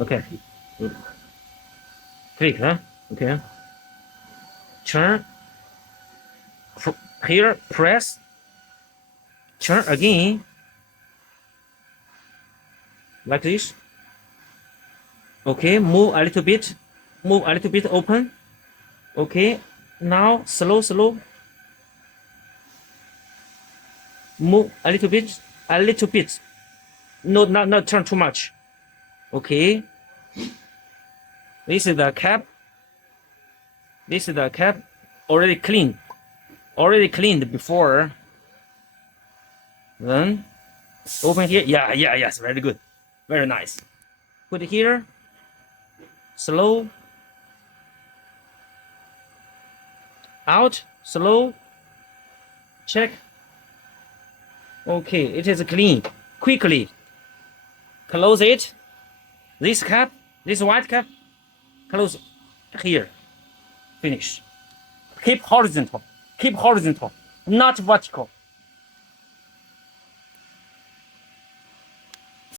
Okay. Click, huh? Okay. Turn. Here, press. Turn again. Like this. Okay, move a little bit. Move a little bit open. Okay. Now, slow. Move a little bit. A little bit. No, not turn too much. Okay. This is the cap. This is the cap. Already clean. Already cleaned before. Then open here. Yes. Very good. Very nice. Put it here. Slow. Out. Slow. Check. Okay, it is clean. Quickly close it. This cap, this white cap, close here. Finish. Keep horizontal. Keep horizontal, not vertical.